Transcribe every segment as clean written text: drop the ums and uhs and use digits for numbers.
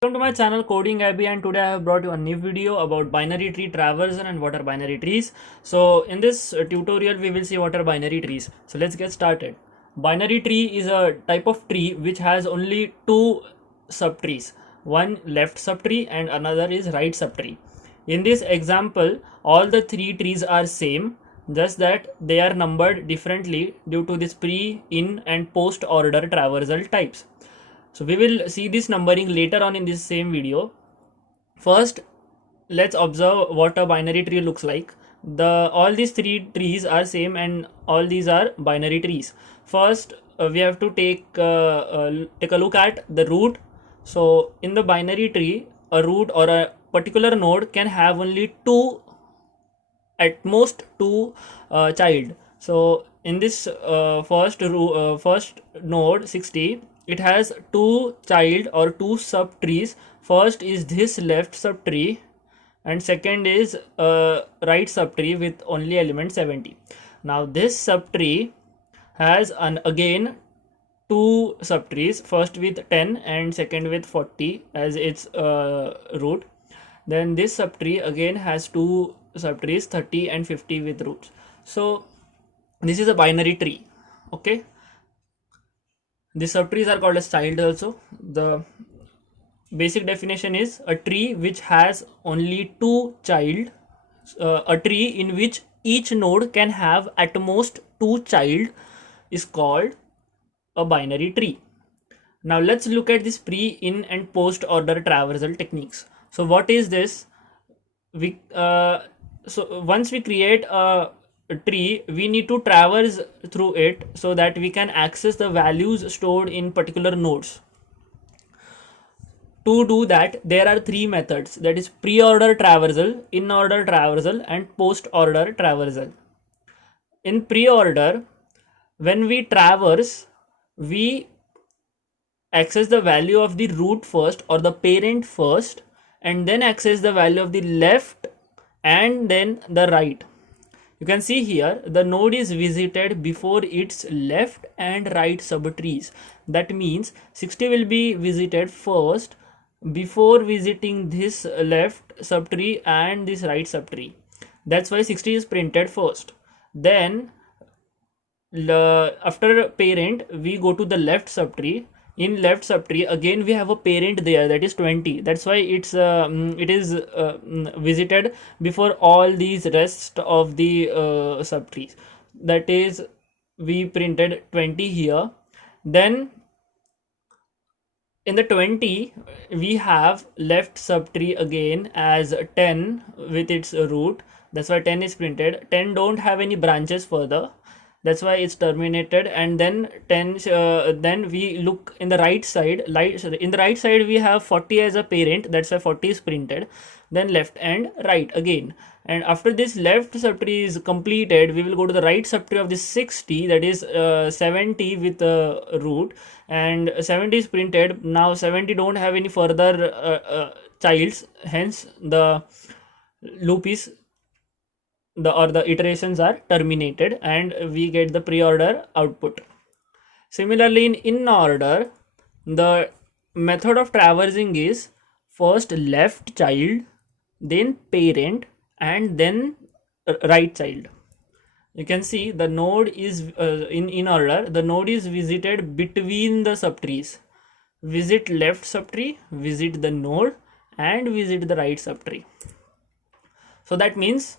Welcome to my channel Coding Abby, and today I have brought you a new video about binary tree traversal and what are binary trees. So in this tutorial we will see what are binary trees. So let's get started. Binary tree is a type of tree which has only two subtrees, one left subtree and another is right subtree. In this example all the three trees are same, just that they are numbered differently due to this pre, in and post order traversal types. So we will see this numbering later on in this same video. First, let's observe what a binary tree looks like. All these three trees are same and all these are binary trees. First, we have to take a look at the root. So in the binary tree, a root or a particular node can have only two, at most two child. So in this first node 60, it has two child or two subtrees. First is this left subtree and second is right subtree with only element 70. Now this subtree has again two subtrees, first with 10 and second with 40 as its root. Then this subtree again has two subtrees, 30 and 50 with roots. So this is a binary tree. Okay, the subtrees are called as child also. The basic definition is a tree which has only two child, a tree in which each node can have at most two child is called a binary tree. Now let's look at this pre, in and post order traversal techniques. So what is this? So once we create a tree, we need to traverse through it so that we can access the values stored in particular nodes. To do that, there are three methods, that is pre-order traversal, in-order traversal and post-order traversal. In pre-order, when we traverse, we access the value of the root first or the parent first, and then access the value of the left and then the right. You can see here the node is visited before its left and right subtrees. That means 60 will be visited first before visiting this left subtree and this right subtree. That's why 60 is printed first. Then after parent we go to the left subtree. In left subtree again we have a parent there, that is 20. That's why it is visited before all these rest of the subtrees. That is, we printed 20 here. Then in the 20 we have left subtree again as 10 with its root. That's why 10 is printed. 10 don't have any branches further, that's why it's terminated. And then 10 then we look in the right side, in the right side we have 40 as a parent, that's why 40 is printed. Then left and right again, and after this left subtree is completed, we will go to the right subtree of this 60, that is 70 with root, and 70 is printed. Now 70 don't have any further childs, hence the loop is the iterations are terminated and we get the pre-order output. Similarly, in order, the method of traversing is first left child, then parent, and then right child. You can see the node is in order, the node is visited between the subtrees. Visit left subtree, visit the node, and visit the right subtree. So that means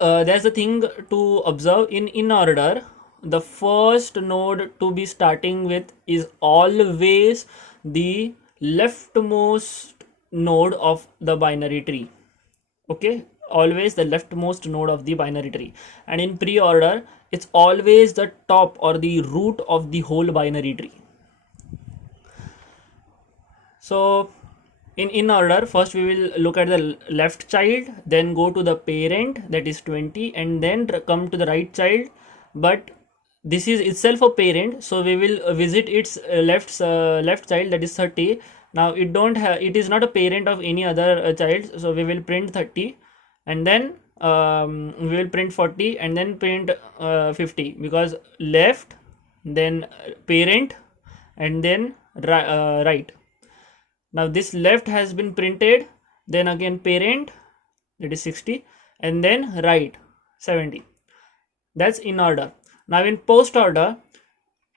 there's a thing to observe. In order, the first node to be starting with is always the leftmost node of the binary tree. Okay, always the leftmost node of the binary tree. And in pre-order, it's always the top or the root of the whole binary tree. So in order, first we will look at the left child, then go to the parent, that is 20, and then come to the right child. But this is itself a parent, so we will visit its left child, that is 30. Now it is not a parent of any other child, so we will print 30, and then we will print 40 and then print 50, because left, then parent, and then right. Now this left has been printed, then again parent, that is 60, and then right 70. That's in order. Now in post order,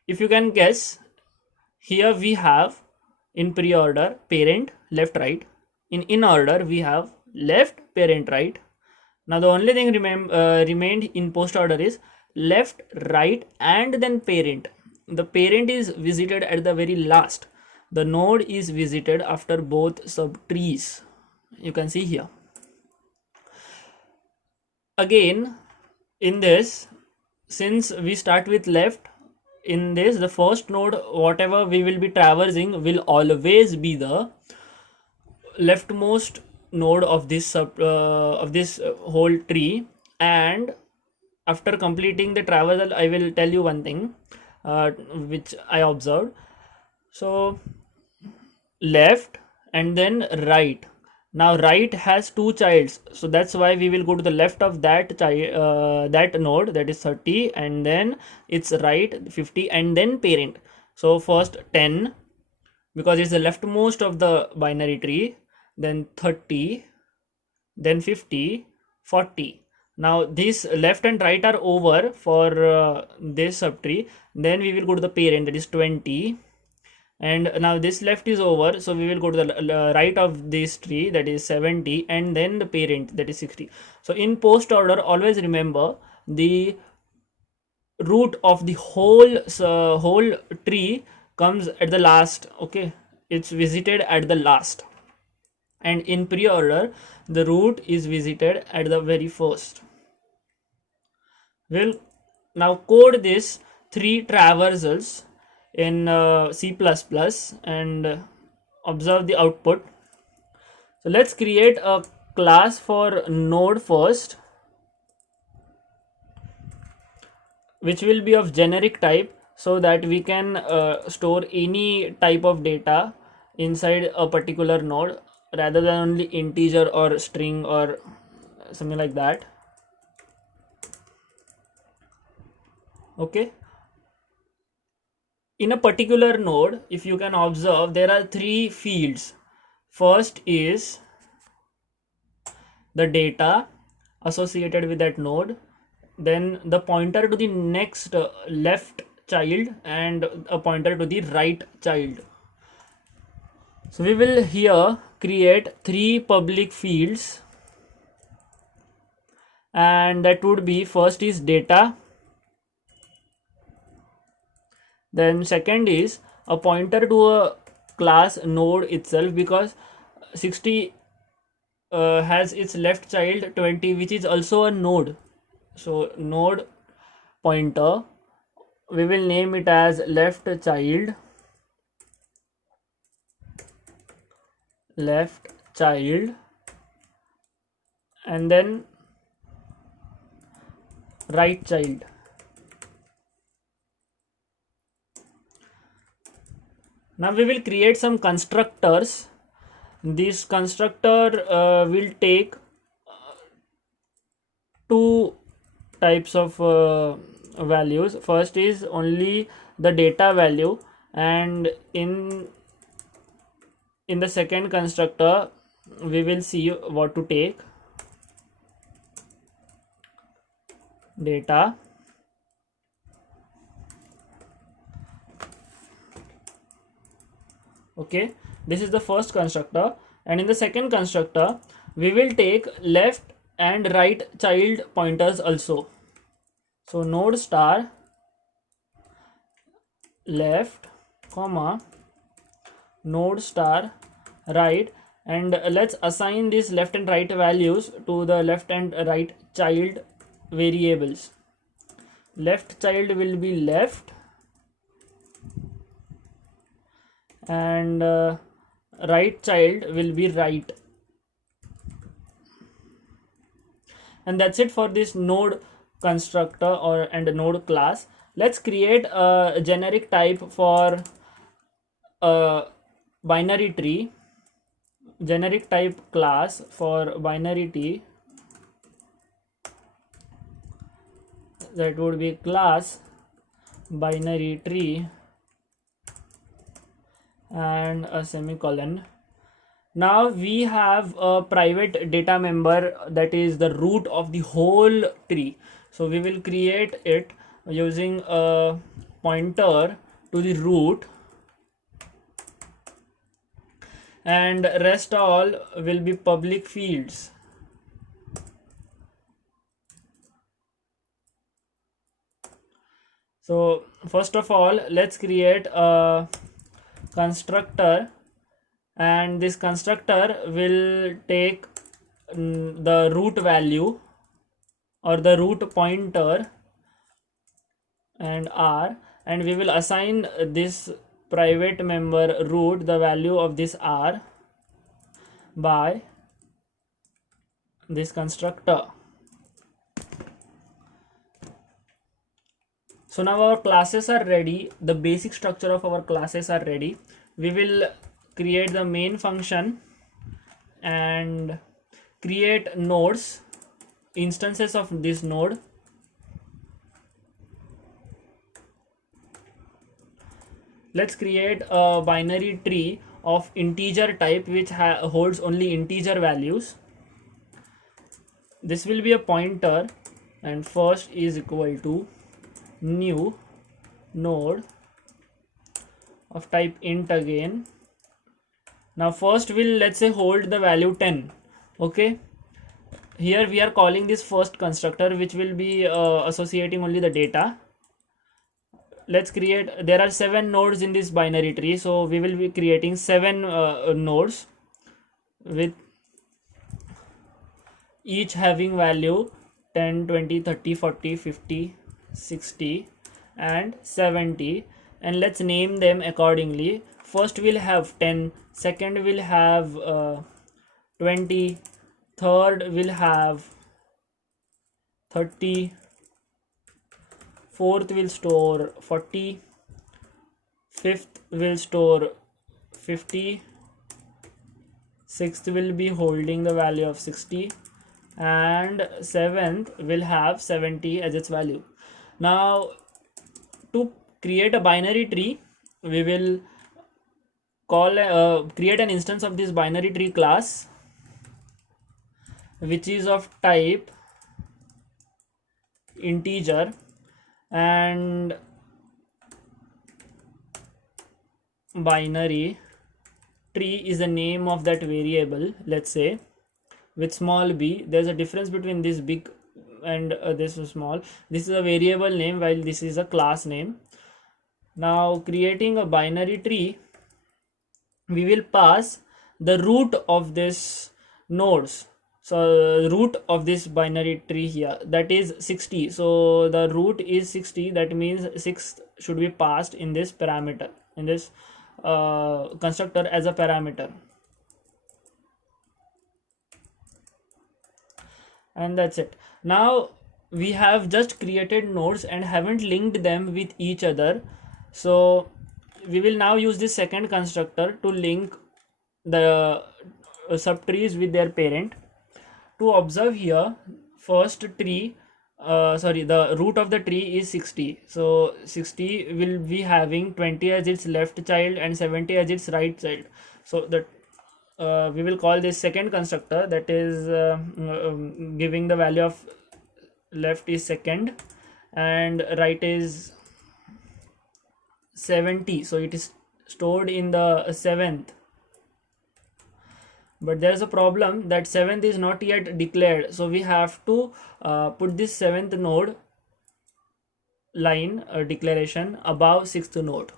if you can guess, here we have in pre-order parent left right, in order we have left parent right. Now the only thing remained in post order is left right and then parent. The parent is visited at the very last. The node is visited after both subtrees. You can see here. Again, in this, since we start with left, in this the first node whatever we will be traversing will always be the leftmost node of this whole tree. And after completing the traversal, I will tell you one thing which I observed. So left and then right. Now right has two childs, so that's why we will go to the left of that child, that node, that is 30, and then it's right 50 and then parent. So first 10, because it's the leftmost of the binary tree, then 30, then 50, 40. Now this left and right are over for this subtree. Then we will go to the parent, that is 20, and now this left is over, so we will go to the right of this tree, that is 70, and then the parent, that is 60. So in post order, always remember the root of the whole tree comes at the last. Okay, it's visited at the last. And in pre-order, the root is visited at the very first. We'll now code this 3 traversals in C++ and observe the output. So let's create a class for node first, which will be of generic type, so that we can store any type of data inside a particular node rather than only integer or string or something like that. Okay, in a particular node, if you can observe, there are 3 fields. First is the data associated with that node, then the pointer to the next left child, and a pointer to the right child. So we will here create 3 public fields, and that would be, first is data, then second is a pointer to a class node itself, because 60 has its left child 20, which is also a node. So node pointer, we will name it as left child, and then right child. Now we will create some constructors. This constructor will take 2 types of values. First is only the data value, and in the second constructor we will see what to take. Data, okay, this is the first constructor, and in the second constructor we will take left and right child pointers also. So node star left comma node star right, and let's assign these left and right values to the left and right child variables. Left child will be left, and right child will be right. And that's it for this node constructor and node class. Let's create a generic type for a binary tree. Generic type class for binary tree, that would be class binary tree and a semicolon. Now we have a private data member that is the root of the whole tree. So we will create it using a pointer to the root, and rest all will be public fields. So first of all, let's create a constructor, and this constructor will take the root value or the root pointer and r, and we will assign this private member root the value of this r by this constructor. So now our classes are ready, the basic structure of our classes are ready. We will create the main function and create nodes, instances of this node. Let's create a binary tree of integer type which holds only integer values. This will be a pointer, and first is equal to new node of type int again. Now first will, let's say, hold the value 10. Okay, here we are calling this first constructor which will be associating only the data. Let's create, there are 7 nodes in this binary tree, so we will be creating 7 nodes with each having value 10, 20, 30, 40, 50, 60 and 70, and let's name them accordingly. First will have 10, second will have 20, third will have 30, fourth will store 40, fifth will store 50, sixth will be holding the value of 60, and seventh will have 70 as its value. Now to create a binary tree, we will call create an instance of this binary tree class which is of type integer, and binary tree is the name of that variable, let's say, with small b. There's a difference between this big and this small. This is a variable name while this is a class name. Now creating a binary tree, we will pass the root of this nodes. So root of this binary tree here, that is 60. So the root is 60, that means 6 should be passed in this parameter, in this constructor as a parameter. And that's it. Now we have just created nodes and haven't linked them with each other, so we will now use this second constructor to link the subtrees with their parent. To observe here, first tree the root of the tree is 60, so 60 will be having 20 as its left child and 70 as its right child. So that we will call this second constructor, that is giving the value of left is second and right is 70, so it is stored in the 7th. But there is a problem that 7th is not yet declared, so we have to put this 7th node line declaration above 6th node,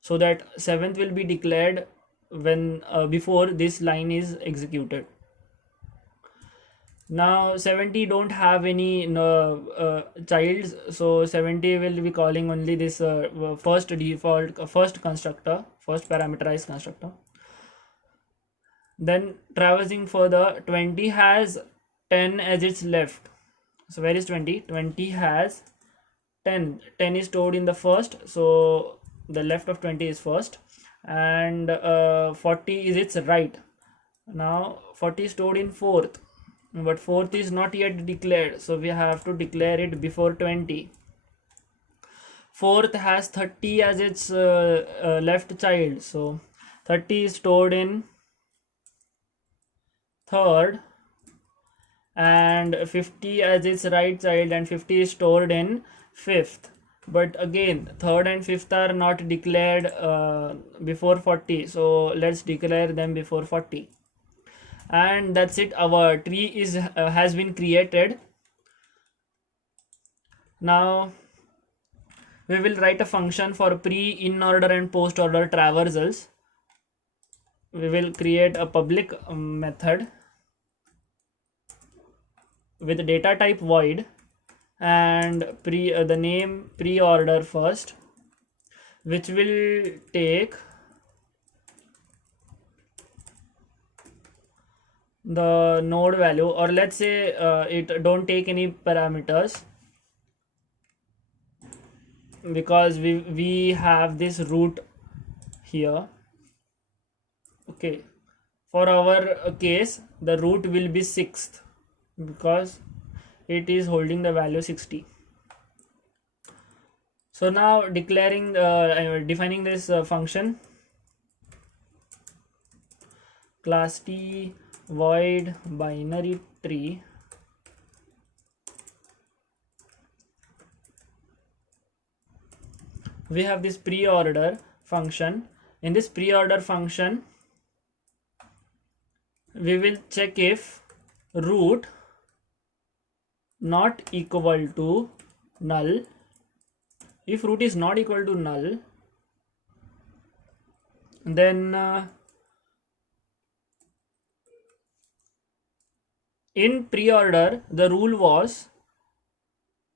so that 7th will be declared when before this line is executed. Now 70 don't have any childs, so 70 will be calling only this first default first constructor, first parameterized constructor. Then traversing further, 20 has 10 as its left. So where is 20? 20 has 10. 10 is stored in the first, so the left of 20 is first, and 40 is its right. Now 40 is stored in fourth, but fourth is not yet declared, so we have to declare it before 20. Fourth has 30 as its left child, so 30 is stored in third, and 50 as its right child, and 50 is stored in fifth. But again, third and fifth are not declared before 40, so let's declare them before 40. And that's it, our tree is has been created. Now we will write a function for pre, in order and post order traversals. We will create a public method with data type void, and the name pre-order first, which will take the node value, or let's say it don't take any parameters, because we have this root here. Okay, for our case the root will be 6th because it is holding the value 60. So now defining this function, class T void binary tree, we have this pre-order function. In this pre-order function, we will check if root not equal to null. If root is not equal to null, then in pre-order the rule was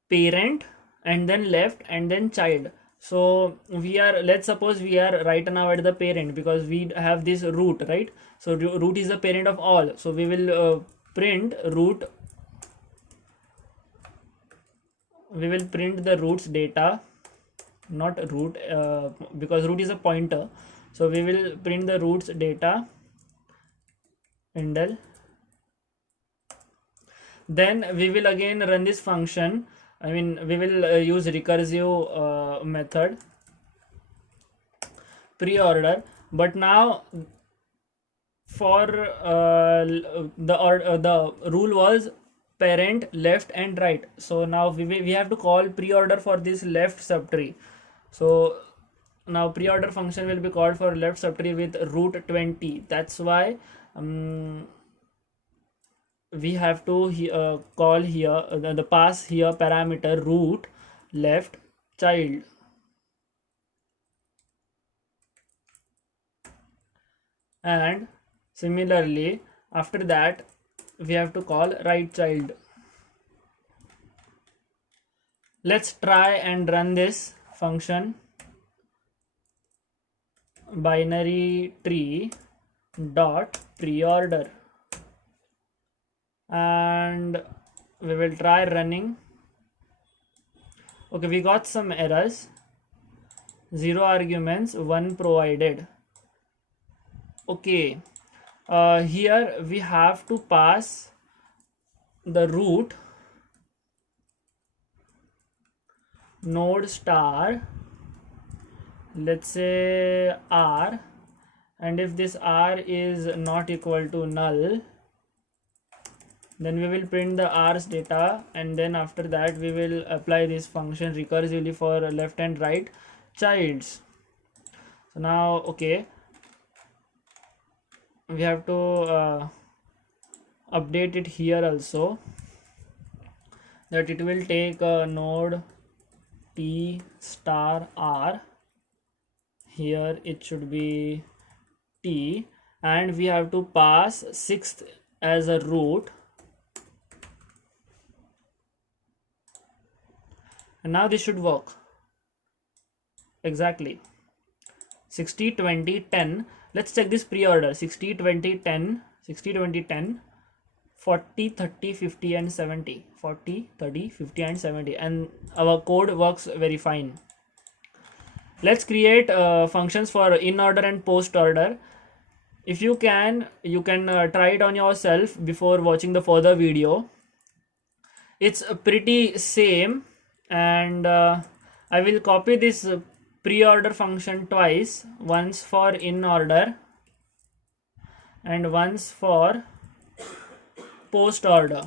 parent and then left and then child. So let's suppose we are right now at the parent, because we have this root, right? So root is the parent of all, so we will print root, we will print the root's data, not root, because root is a pointer, so we will print the root's data indel. Then we will again run this function. I mean, we will use recursive method pre-order, but now for the rule was parent, left and right. So now we have to call pre-order for this left subtree. So now pre-order function will be called for left subtree with root 20. That's why we have to call here the pass here parameter root left child. And similarly after that we have to call right child. Let's try and run this function, binary tree dot pre-order, and we will try running. Okay, we got some errors. 0 arguments, 1 provided. Okay, here we have to pass the root node star, let's say r, and if this r is not equal to null, then we will print the r's data, and then after that we will apply this function recursively for left and right childs. So now okay, we have to update it here also, that it will take a node t star r, here it should be t, and we have to pass 6th as a root. And now this should work exactly. 60 20 10. Let's check this pre-order. 60 20 10, 60 20 10, 40 30 50 and 70, 40 30 50 and 70, and our code works very fine. Let's create functions for in order and post order. If you can try it on yourself before watching the further video. It's pretty same, and I will copy this pre-order function twice, once for in order and once for post order.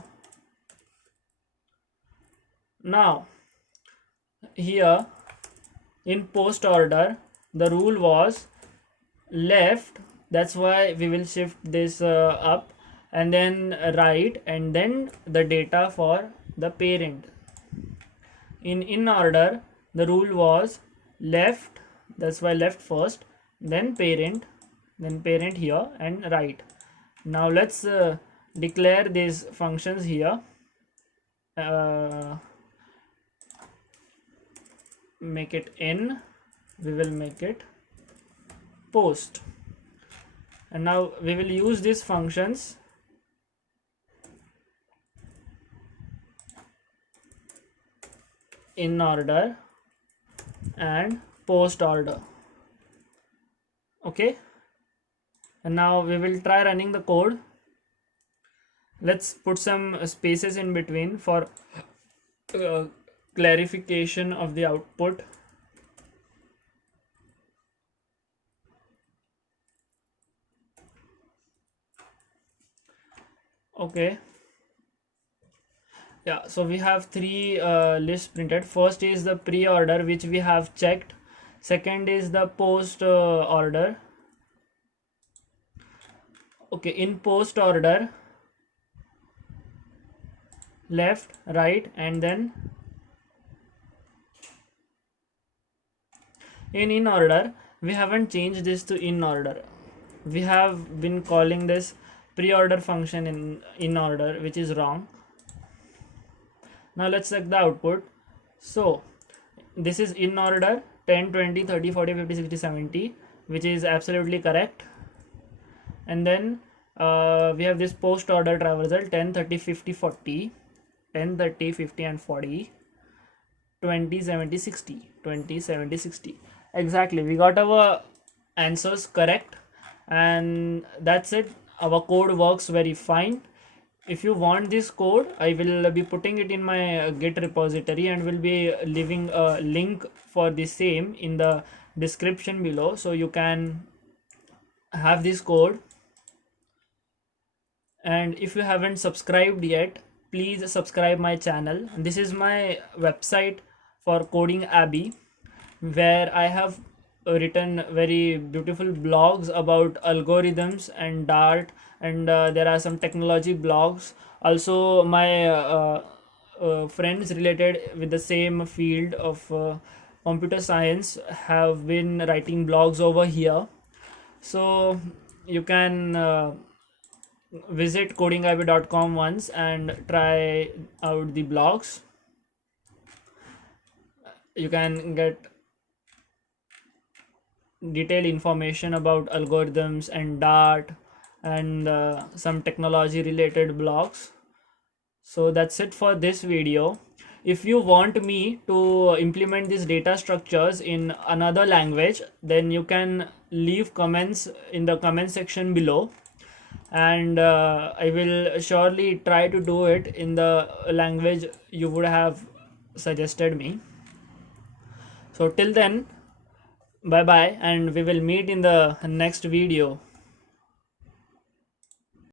Now here in post order the rule was left, that's why we will shift this up, and then right, and then the data for the parent. In order the rule was left, that's why left first, then parent here, and right. Now let's declare these functions here. Make it in, we will make it post, and now we will use these functions in order and post order. Okay, and now we will try running the code. Let's put some spaces in between for clarification of the output. Okay, yeah, so we have three lists printed. First is the pre-order, which we have checked. Second is the post order. Okay, in post order, left, right, and then in order we haven't changed this to in order. We have been calling this pre-order function in order, which is wrong. Now let's check the output. So this is in order 10, 20, 30, 40, 50, 60, 70, which is absolutely correct. And then we have this post order traversal 10, 30, 50, 40, 10, 30, 50 and 40, 20, 70, 60, 20, 70, 60. Exactly, we got our answers correct, and that's it. Our code works very fine. If you want this code, I will be putting it in my Git repository, and will be leaving a link for the same in the description below, so you can have this code. And if you haven't subscribed yet, please subscribe my channel. This is my website for Coding Abby, where I have written very beautiful blogs about algorithms and Dart, and there are some technology blogs. Also my friends related with the same field of computer science have been writing blogs over here, so you can visit codingabby.com once and try out the blogs. You can get detailed information about algorithms and Dart and some technology related blogs. So that's it for this video. If you want me to implement these data structures in another language, then you can leave comments in the comment section below, and I will surely try to do it in the language you would have suggested me. So till then, bye bye, and we will meet in the next video.